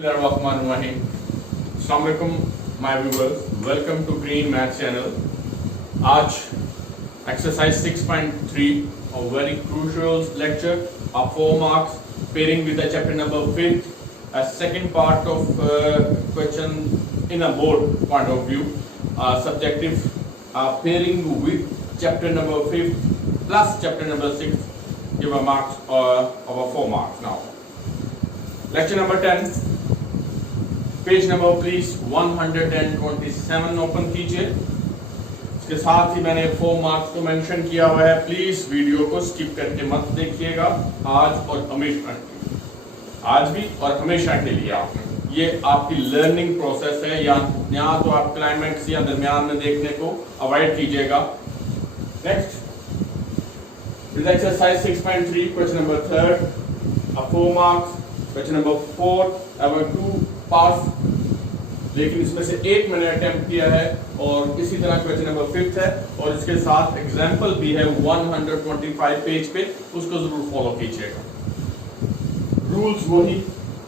Assalamualaikum my viewers, welcome to Green Math Channel. आज exercise 6.3, a very crucial lecture of 4 marks, pairing with the chapter number 5th, a second part of question in a board point of view, subjective pairing with chapter number 5th plus chapter number 6, give a marks of a 4 marks now. Lecture number 10, page number please 127 open कीजिए। इसके साथ ही मैंने 4 marks को mention किया हुआ है, please video को skip करके मत देखिएगा। आज और हमेशा, आज भी और हमेशा के लिए आपने ये आपकी लर्निंग प्रोसेस है, या तो आप क्लाइमेक्स या दरमियान में देखने को अवॉइड कीजिएगा। Next exercise 6.3 question number 3, 4 marks, question number 4 अवर 2 पास, लेकिन इसमें से एक मैंने अटेम्प्ट किया है और इसी तरह क्वेश्चन नंबर 5th है और इसके साथ एग्जाम्पल भी है 125 पेज पे, उसको जरूर फॉलो कीजिएगा। रूल्स वही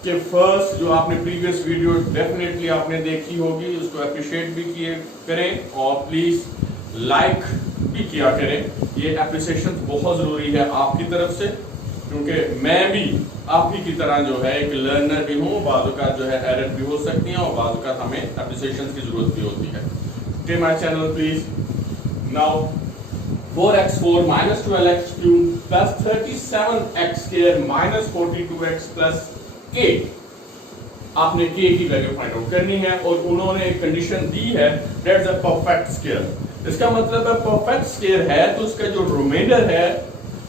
कि फर्स्ट जो आपने प्रीवियस वीडियो डेफिनेटली आपने देखी होगी, उसको अप्रिशिएट भी किए करें और प्लीज लाइक भी किया करें। ये अप्रिसिएशन बहुत जरूरी है आपकी तरफ से, क्योंकि मैं भी आप ही की तरह जो है एक लर्नर भी हूँ, बाज़ जो है एरर भी हो सकती है और बाज़ हमें एप्रिसिएशन की जरूरत भी होती है। Okay my channel please. Now 4x4 minus 12x cube plus 37x square minus 42x plus k, आपने k की वैल्यू फाइंड आउट करनी है और उन्होंने एक कंडीशन दी है, दैट्स अ परफेक्ट स्क्वायर। इसका मतलब है परफेक्ट स्क्वायर है तो उसका जो रिमाइंडर है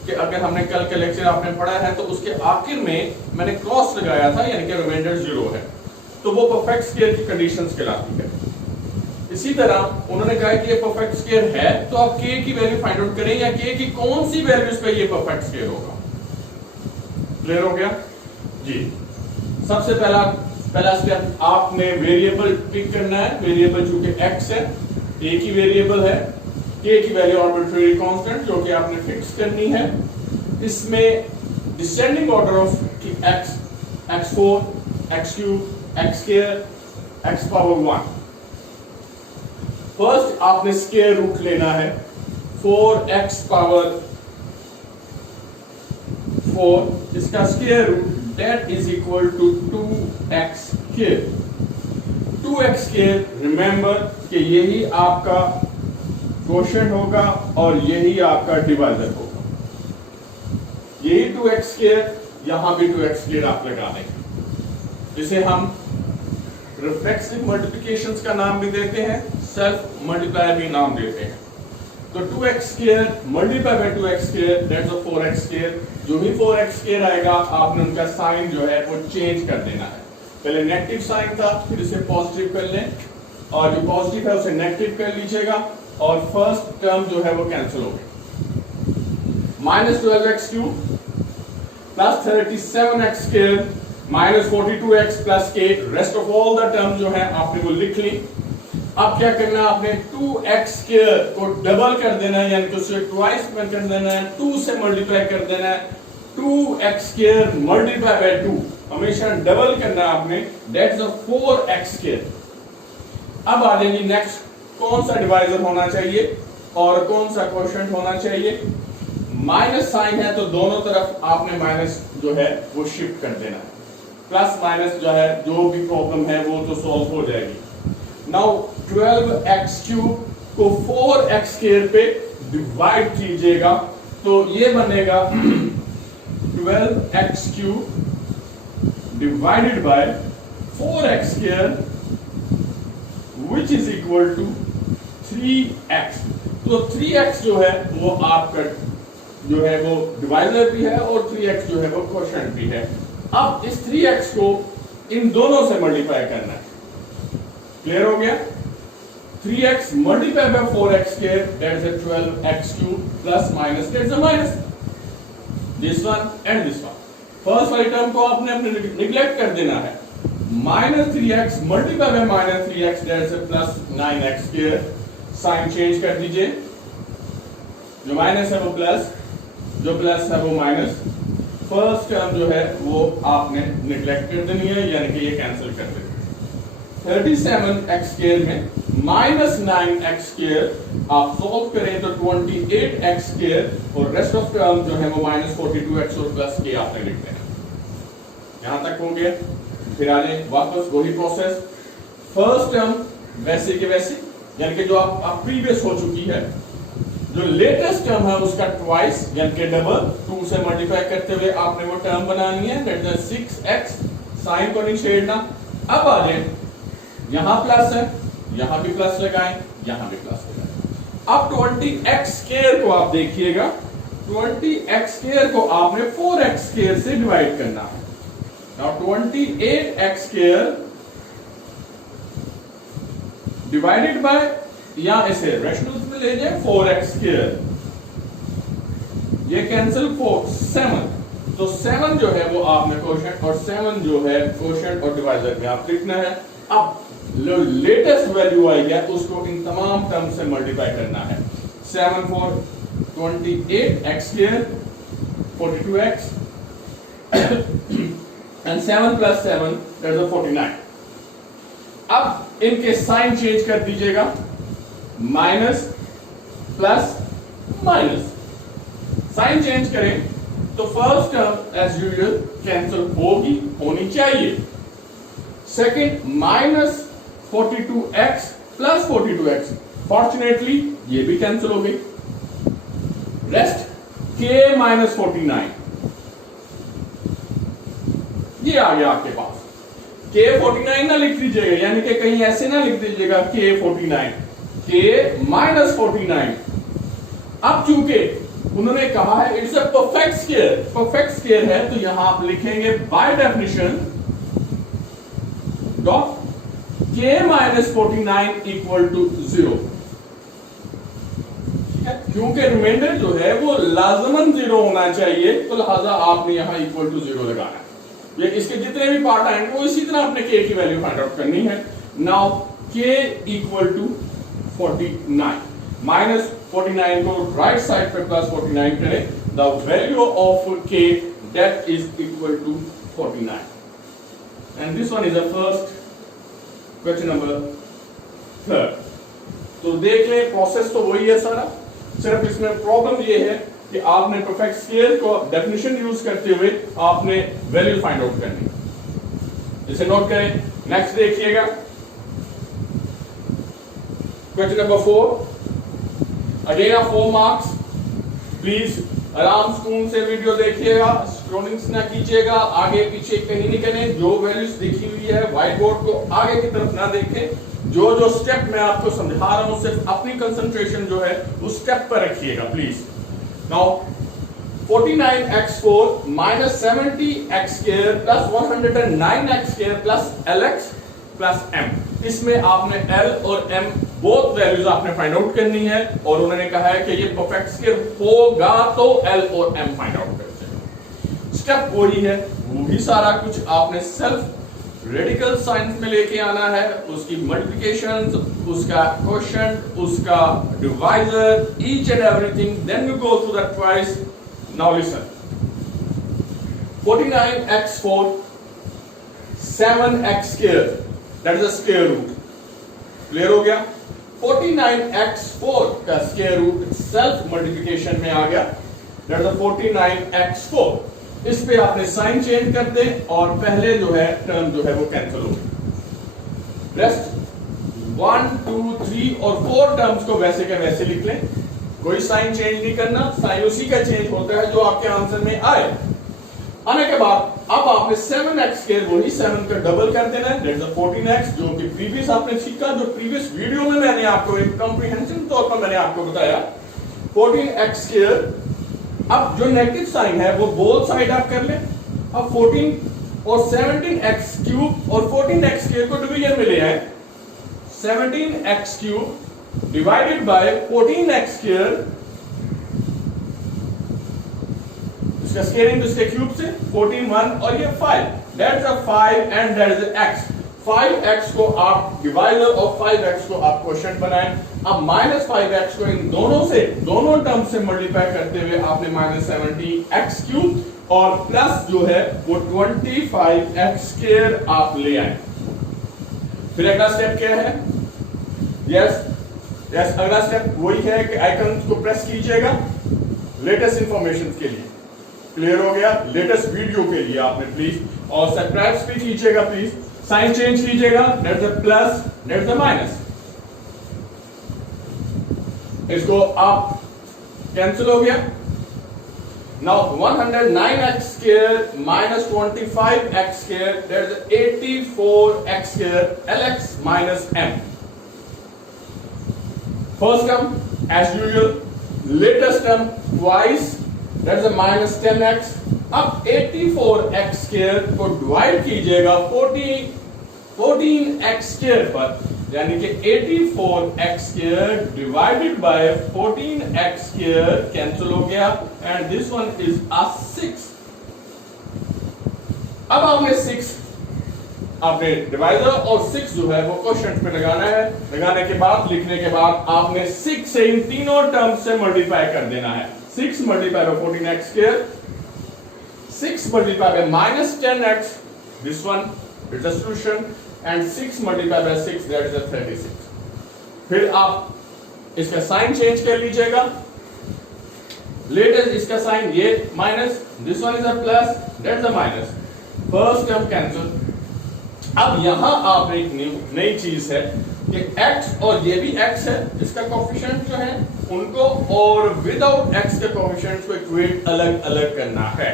कि अगर हमने कल के लेक्चर आपने पढ़ा है तो उसके आखिर में मैंने क्रॉस लगाया था, यानी कि रिमाइंडर 0 है, तो वो परफेक्ट स्क्वायर की कंडीशंस कहलाती है। इसी तरह उन्होंने कहा कि ये परफेक्ट स्क्वायर है तो आप k की वैल्यू फाइंड आउट करें या k की कौन सी वैल्यूज पे ये परफेक्ट स्क्वायर होगा। क्लियर हो गया जी। सबसे पहला स्टेप, आपने वेरिएबल पिक करना है। वेरिएबल चूंकि x है, एक ही वेरिएबल है, k की वैल्यू आर्बिट्रेरी कांस्टेंट जो कि आपने फिक्स करनी है। इसमें descending order of x, x4, x3, x square, x power 1। First आपने स्क्वायर रूट लेना है, 4x पावर 4, इसका square root that is equal to 2x square. 2x square remember कि यही आपका क्वोशिएंट होगा और यही आपका डिवाइजर होगा। यही 2x स्क्वायर, यहां भी 2x स्क्वायर आप लगा देंगे, जिसे हम रिफ्लेक्सिव मल्टीप्लिकेशंस का नाम भी देते हैं, सेल्फ मल्टीप्लाई भी नाम देते हैं। तो 2x square multiply by 2x square that's a 4x square. जो भी 4x स्क्वायर आएगा आपने उनका साइन जो है वो चेंज कर देना है। पहले नेगेटिव साइन था, फिर इसे पॉजिटिव कर लें और जो पॉजिटिव है उसे नेगेटिव कर लीजिएगा और फर्स्ट टर्म जो है वो कैंसिल हो गई। Minus 12x cube plus 37x square minus 42x plus k, rest of all the term जो है आपने वो लिख ली। अब क्या करना है, आपने 2x स्क्वायर को डबल कर देना है, यानी कि उसे ट्वाइस में कर देना है, 2 से मल्टीप्लाई कर देना है। 2x स्क्वायर मल्टीप्लाई बाय 2, हमेशा डबल करना है आपने, दैट्स अ 4x स्क्वायर। अब आ जाएगी नेक्स्ट, कौन सा डिवाइजर होना चाहिए और कौन सा क्वोशिएंट होना चाहिए। माइनस साइन है तो दोनों तरफ आपने माइनस जो है वो शिफ्ट कर देना है। प्लस माइनस जो है जो भी प्रॉब्लम है वो तो सॉल्व हो जाएगी। नाउ 12x क्यूब को 4x स्क्वायर पे डिवाइड कीजिएगा तो ये बनेगा 12x cube divided by 4x square which is equal to 3x। तो 3x जो है वो आपका जो है वो डिवाइजर भी है और 3x जो है वो क्वोशिएंट भी है। अब इस 3x को इन दोनों से मल्टीप्लाई करना है। क्लियर हो गया। 3x multiply by 4x square that is 12x cube plus minus that is a minus this one and this one. First वाली टर्म को आपने अपने निगलेक्ट कर देना है। Minus 3x multiply by minus 3x that is plus 9x square. Sign change कर दीजिए, जो माइनस है वो प्लस, जो प्लस है वो माइनस। फर्स्ट टर्म जो है वो आपने निगलेक्ट कर देनी है, यानी कि ये कैंसिल कर देनी है। 37x स्क्वायर में माइनस 9x स्क्वायर आप सॉल्व करें तो 28x स्क्वायर, और रेस्ट ऑफ टर्म जो है वो माइनस 42x और प्लस के आपने लिख देना। यहां तक हो गया। फिर आगे वापस वही प्रोसेस, फर्स्ट टर्म वैसे के वैसे, यानी कि जो आप प्रीवियस हो चुकी है, जो लेटेस्ट टर्म है उसका ट्वाइस यानी कि डबल, 2 से मल्टीप्लाई करते हुए आपने वो टर्म बनानी है, दैट इज 6x, साइन को नहीं छेड़ना। अब आ जाए, यहां प्लस है, यहां भी प्लस लगाएं, यहां भी प्लस लगाएं। अब 20x स्क्वायर को आप देखिएगा, 20x स्क्वायर को आपने 4x स्क्वायर से डिवाइड करना है। Now 28x square divided by, या ऐसे रेशनल्स में ले जाए 4x स्क्वायर, ये कैंसिल 4 7, तो 7 जो है वो आपने कोशेंट, और 7 जो है कोशेंट और डिवाइजर में आप लिखना है। अब लेटेस्ट वैल्यू आई है उसको इन तमाम टर्म से मल्टीप्लाई करना है। 7 4 28x square 42x and 7 plus 7 that is 49। अब इनके साइन चेंज कर दीजिएगा, minus plus minus, sign change करें तो first term as usual cancel होनी चाहिए। Second minus 42x plus 42x, fortunately ये भी कैंसिल हो गई। रेस्ट k माइनस 49, ये आ गया आपके पास। k 49 ना लिख दीजिएगा, यानी कि कहीं ऐसे ना लिख दीजिएगा k 49, k माइनस 49। अब चूंकि उन्होंने कहा है it's a perfect square, perfect square है तो यहां आप लिखेंगे by definition dot k minus 49 equal to 0, क्योंकि रिमाइंडर जो है वो लाजमन 0 होना चाहिए, तो लिहाजा आपने यहां इक्वल टू 0 लगाना है। ये इसके जितने भी पार्ट आएंगे वो इसी तरह अपने k की वैल्यू फाइंड आउट करनी है। Now k equal to 49, minus 49 को राइट साइड पे प्लस 49 करें, the value of k that is equal to 49, and this one is the first question number 3। तो देख लें प्रोसेस तो वही है सारा, सिर्फ इसमें प्रॉब्लम ये है कि आपने परफेक्ट स्क्वायर को डेफिनेशन यूज करते हुए आपने वैल्यू फाइंड आउट करनी। इसे नोट करें। नेक्स्ट देखिएगा question number 4, again 4 marks. Please आराम सुकून से वीडियो देखिएगा, स्क्रोलिंग ना कीजिएगा, आगे पीछे कहीं नहीं करें। जो वैल्यूज लिखी हुई है व्हाइट बोर्ड को आगे की तरफ ना देखें। जो स्टेप मैं आपको समझा रहा हूं सिर्फ अपनी कंसंट्रेशन जो है उस स्टेप पर रखिएगा please. Now 49x4 minus 70x square plus 109x square plus lx plus m, इसमें आपने l और m बोथ वैल्यूज आपने फाइंड आउट करनी है, और उन्होंने कहा है कि ये परफेक्ट स्क्वायर होगा तो l और m फाइंड आउट करते। स्टेप वही है, वही सारा कुछ आपने सेल्फ रेडिकल साइंस में लेके आना है, उसकी मल्टीप्लिकेशन, उसका क्वोशिएंट, उसका divisor, each and everything, then you go through that twice. Now listen, 49x4 7x square, that is a square root. Clear हो गया? 49x4 का square root self multiplication में आ गया, that is a 49x4। इस पे आपने sign change कर दे और पहले जो है टर्म जो है वो कैंसिल हो गई। रेस्ट 1 2 3 और 4 टर्म्स को वैसे के वैसे लिख लें, कोई साइन चेंज नहीं करना, साइन उसी का चेंज होता है जो आपके आंसर में आए। आने के बाद अब आपने 7x स्क्वायर वही 7 का डबल कर देना है, दैट इज 14x, जो कि प्रीवियस आपने सीखा, जो प्रीवियस वीडियो में मैंने आपको एक कॉम्प्रिहेंशन तौर पर मैंने आपको बताया 14x स्क्वायर। अब जो नेगेटिव साइन है वो बोथ साइड आप कर लें। अब 14 और 17x क्यूब और 14x स्क्वायर को डिवीजन में ले आए, 17x cube divided by 14x square, इसका स्क्वायरिंग तो इसके क्यूब से 14 1 और ये 5, that's a 5 and that is x। 5x को आप डिवाइजर और 5x को आप क्वोशिएंट बनाएं। अब माइनस 5x को इन दोनों टर्म से मल्टीप्लाई करते हुए आपने माइनस 70x क्यूब और प्लस जो है वो 25x² आप ले आए। फिर अगला स्टेप क्या है? यस अगला स्टेप वही है कि आइकन को प्रेस कीजिएगा लेटेस्ट इंफॉर्मेशन के लिए। क्लियर हो गया? लेटेस्ट वीडियो के लिए आपने प्लीज, और सब्सक्राइब भी कीजिएगा प्लीज। साइन चेंज कीजिएगा, that's the plus, that's the minus. इसको आप कैंसिल हो गया। Now 109x² minus 25x², that's 84x², lx minus m. First term as usual, latest term twice, that's a minus 10x. अब 84x² को divide कीजिएगा 14x² पर, यानी कि 84x² divided by 14x² cancel हो गया, and this one is a 6। अब आपने 6 आपने डिवाइजर और 6 जो है वो क्वेश्चन पे लगाना है। लगाने के बाद, लिखने के बाद आपने 6 से इन तीनों टर्म से मल्टीप्लाई कर देना है। 6 multiply by 14x², 6 multiply by minus 10x, this one is the solution, and 6 multiplied by 6, that is a 36। फिर आप इसका साइन चेंज कर लीजिएगा। लेटेस्ट इसका साइन ये minus, this one is a plus, that is a minus. First term cancel. अब यहां आप एक नई चीज है कि x और ये भी x है, इसका कोएफिशिएंट जो है उनको और विदाउट x के कोएफिशिएंट्स को इक्वेट अलग अलग करना है।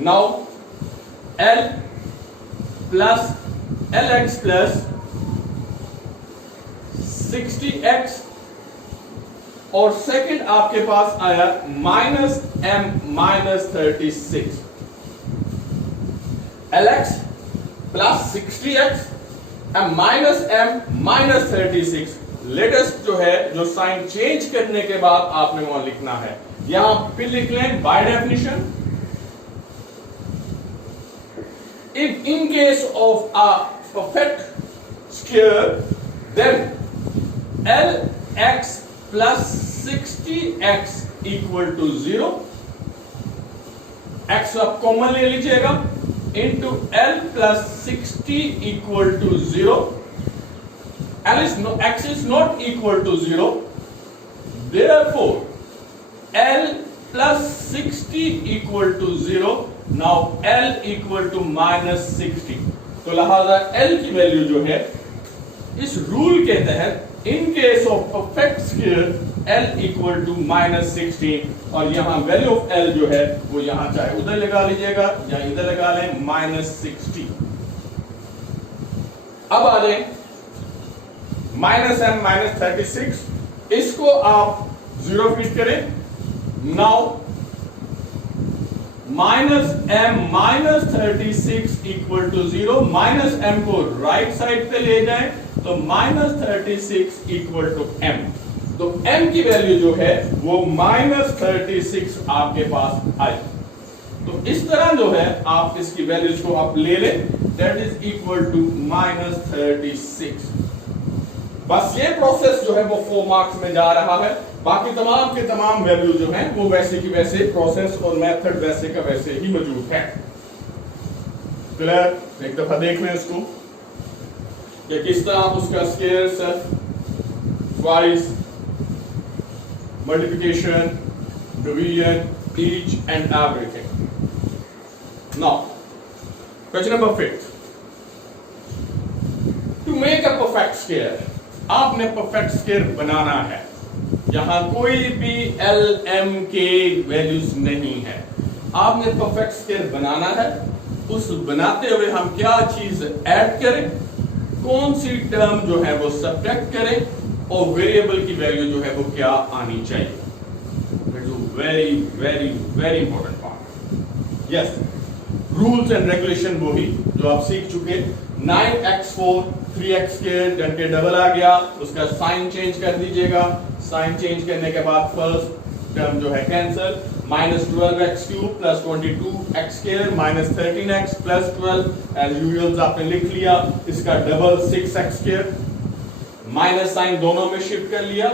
Now l plus lx plus 60x, और सेकंड आपके पास आया minus m minus 36। lx plus 60x and minus m minus 36। Latest जो है, जो साइन चेंज करने के बाद आपने वहां लिखना है। यहां पे लिख लें by definition, if in case of a perfect square, then lx plus 60x equal to 0, x आप कॉमन ले लीजिएगा, into l plus 60 equal to 0, x is not equal to 0, therefore l plus 60 equal to 0, now l equal to minus 60। तो लिहाजा l की value जो है इस rule के तहत in case of perfect square l equal to minus 16, और यहां वैल्यू ऑफ l जो है वो यहां चाहे उधर लगा लीजिएगा या इधर लगा लें, माइनस 60। अब आ जाए माइनस m माइनस 36, इसको आप 0 फिट करें। Now minus m minus 36 equal to 0, minus m को राइट साइड पे ले जाएं तो माइनस 36 इक्वल टू m। तो m की वैल्यू जो है वो माइनस 36 आपके पास आई। तो इस तरह जो है आप इसकी वैल्यूज को आप ले लें, that is equal to minus 36। बस ये प्रोसेस जो है वो 4 मार्क्स में जा रहा है। बाकी तमाम के तमाम वैल्यू जो हैं वो वैसे की वैसे, प्रोसेस और मेथड वैसे का वैसे ही मौजूद है। क्लियर? एक दफा देख लें इसको कि किस तरह आप उसका square, self, twice, multiplication, division, each and everything. Now question number 5, to make a perfect square, आपने परफेक्ट स्क्वायर बनाना है। यहां कोई भी एल एम के वैल्यूज नहीं है, आपने परफेक्ट स्क्वायर बनाना है। उस बनाते हुए हम क्या चीज ऐड करें, कौन सी टर्म जो है वो सब्ट्रैक्ट करें, और वेरिएबल की वैल्यू जो है वो क्या आनी चाहिए। Very very very important part. Yes, rules and regulation वही जो आप सीख चुके। 9x4 3x के डबल आ गया, उसका साइन चेंज कर दीजिएगा। साइन चेंज करने के बाद फर्स्ट टर्म जो है cancel, minus 12x³ plus 22x² minus 13x plus 12 as usual आपने लिख लिया। इसका डबल 6x², माइनस साइन दोनों में शिफ्ट कर लिया।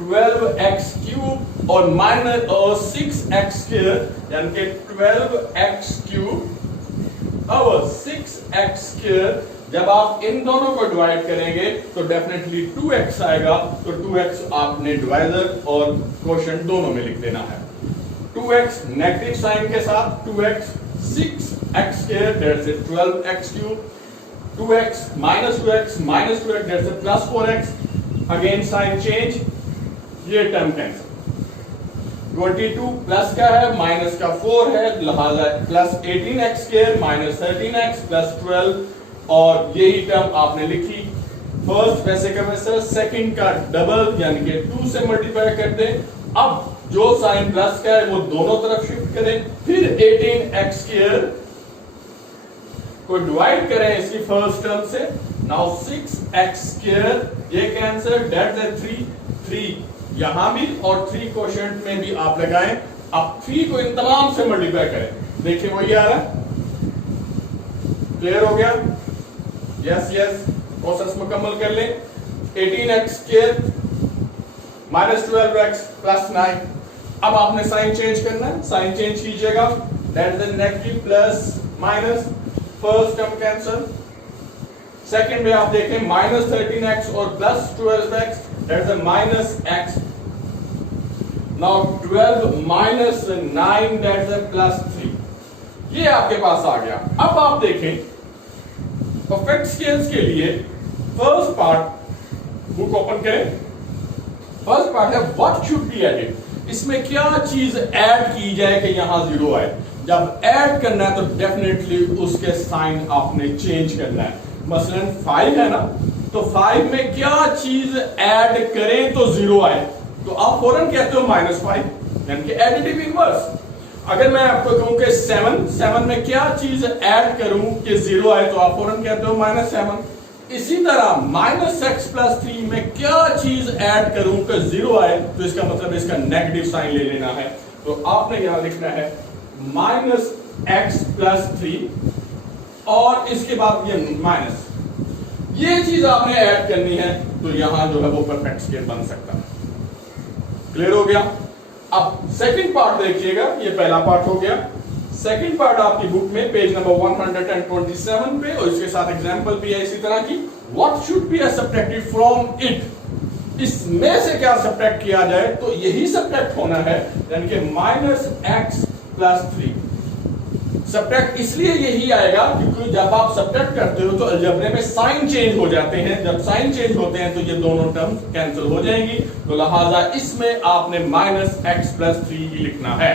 12x³ और माइनस 6x² यानी कि 12x³ और 6x² जब आप इन दोनों को डिवाइड करेंगे तो डेफिनेटली 2x आएगा, तो 2x आपने डिवाइजर और क्वोशंट दोनों में लिख देना है। 2x नेगेटिव साइन के साथ 2x 6x² that's 12x³, 2x minus 2x that's a plus 4x, again sign change, ये टर्म कैंसिल। 22 प्लस का है माइनस का 4 है, लिहाजा plus 18x² minus 13x plus 12, और यही टर्म आपने लिखी। फर्स्ट वैसे का वैसा, सेकंड का डबल यानी कि 2 से मल्टीप्लाई कर दें। अब जो साइन प्लस का है वो दोनों तरफ शिफ्ट करें, फिर 18x² को डिवाइड करें इसकी फर्स्ट टर्म से। नाउ 6x² ये कैंसिल, दैट्स 3 यहां भी और 3 क्वोशंट में भी आप लगाएं। अब 3 को इन तमाम से मल्टीप्लाई करें, देखिए वही आ रहा है। क्लियर हो गया? यस प्रोसेस मुकम्मल कर लें। 18x² minus 12x plus 9। अब आपने साइन चेंज करना है, साइन चेंज कीजिएगा, that is negative plus minus, first term cancel. Second में आप देखें माइनस 13x और plus 12x, that is minus x। Now 12 minus 9 that is plus 3। ये आपके पास आ गया। अब आप देखें परफेक्ट स्केल्स के लिए फर्स्ट पार्ट बुक ओपन करें। फर्स्ट पार्ट है व्हाट शुड बी एडेड, इसमें क्या चीज ऐड की जाए कि यहां 0 आए। जब ऐड करना है तो डेफिनेटली उसके साइन आपने चेंज करना है। मसलन 5 है ना, तो 5 में क्या चीज ऐड करें तो 0 आए, तो आप फौरन कहते हो -5 यानी कि एडिटिव इनवर्स। अगर मैं आपको कहूं कि 7 में क्या चीज ऐड करूं कि 0 आए, तो आप फौरन कहते हो -7। इसी तरह -x + 3 में क्या चीज ऐड करूं कि 0 आए, तो इसका मतलब इसका नेगेटिव साइन ले लेना है। तो आपने यहां लिखना है -x + 3 और इसके बाद ये माइनस, ये चीज आपने ऐड करनी है, तो यहां जो है वो परफेक्ट स्केल बन सकता है। क्लियर हो गया? अब सेकंड पार्ट देखिएगा, ये पहला पार्ट हो गया। सेकंड पार्ट आपकी बुक में पेज नंबर 127 पे, और इसके साथ एग्जांपल भी है इसी तरह की। What should be subtracted from it, इसमें से क्या सब्ट्रैक्ट किया जाए, तो यही सब्ट्रैक्ट होना है, यानी कि -x + 3। सब्ट्रैक्ट इसलिए यही आएगा क्योंकि जब आप सब्ट्रैक्ट करते हो तो अलजेब्रे में साइन चेंज हो जाते हैं। जब साइन चेंज होते हैं तो ये दोनों टर्म्स कैंसिल हो जाएंगी, तो लिहाजा इसमें आपने -x + 3 ही लिखना है।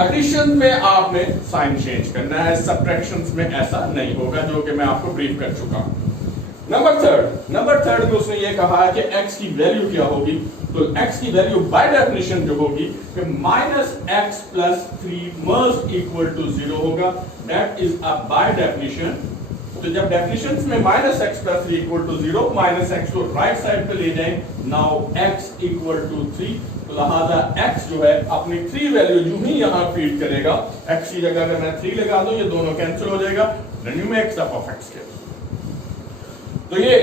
एडिशन में आपने साइन चेंज करना है, सब्ट्रैक्शंस में ऐसा नहीं होगा, जो कि मैं आपको ब्रीफ कर चुका हूं। नंबर थर्ड में उसने ये कहा है कि x की वैल्यू क्या होगी, तो x की वैल्यू बाय डेफिनेशन जो होगी कि -x + 3 मस्ट इक्वल टू 0 होगा। That is a by definition. तो जब डेफिनेशंस में -x + 3 इक्वल टू 0, -x को राइट साइड पे ले जाएं, नाउ x इक्वल टू 3, तो लिहाजा x जो है अपनी 3 वैल्यू जो ही यहां फीड करेगा, x की जगह अगर मैं 3 लगा दूं, ये दोनों कैंसिल हो जाएगा, then you make the perfect scale. तो ये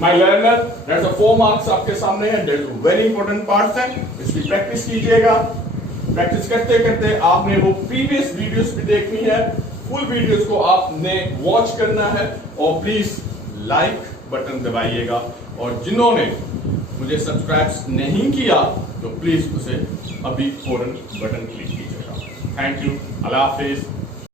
my learner, that's a 4 marks आपके सामने है, दैट वेरी इंपॉर्टेंट पार्ट्स है, इसकी प्रैक्टिस कीजिएगा। प्रैक्टिस करते करते आपने वो प्रीवियस वीडियोस भी देखनी है, फुल वीडियोस को आपने वॉच करना है, और प्लीज लाइक बटन दबाइएगा, और जिन्होंने मुझे सब्सक्राइब नहीं किया तो प्लीज उसे अभी फौरन बटन क्लिक कीजिएगा। Thank you, Allah Hafiz.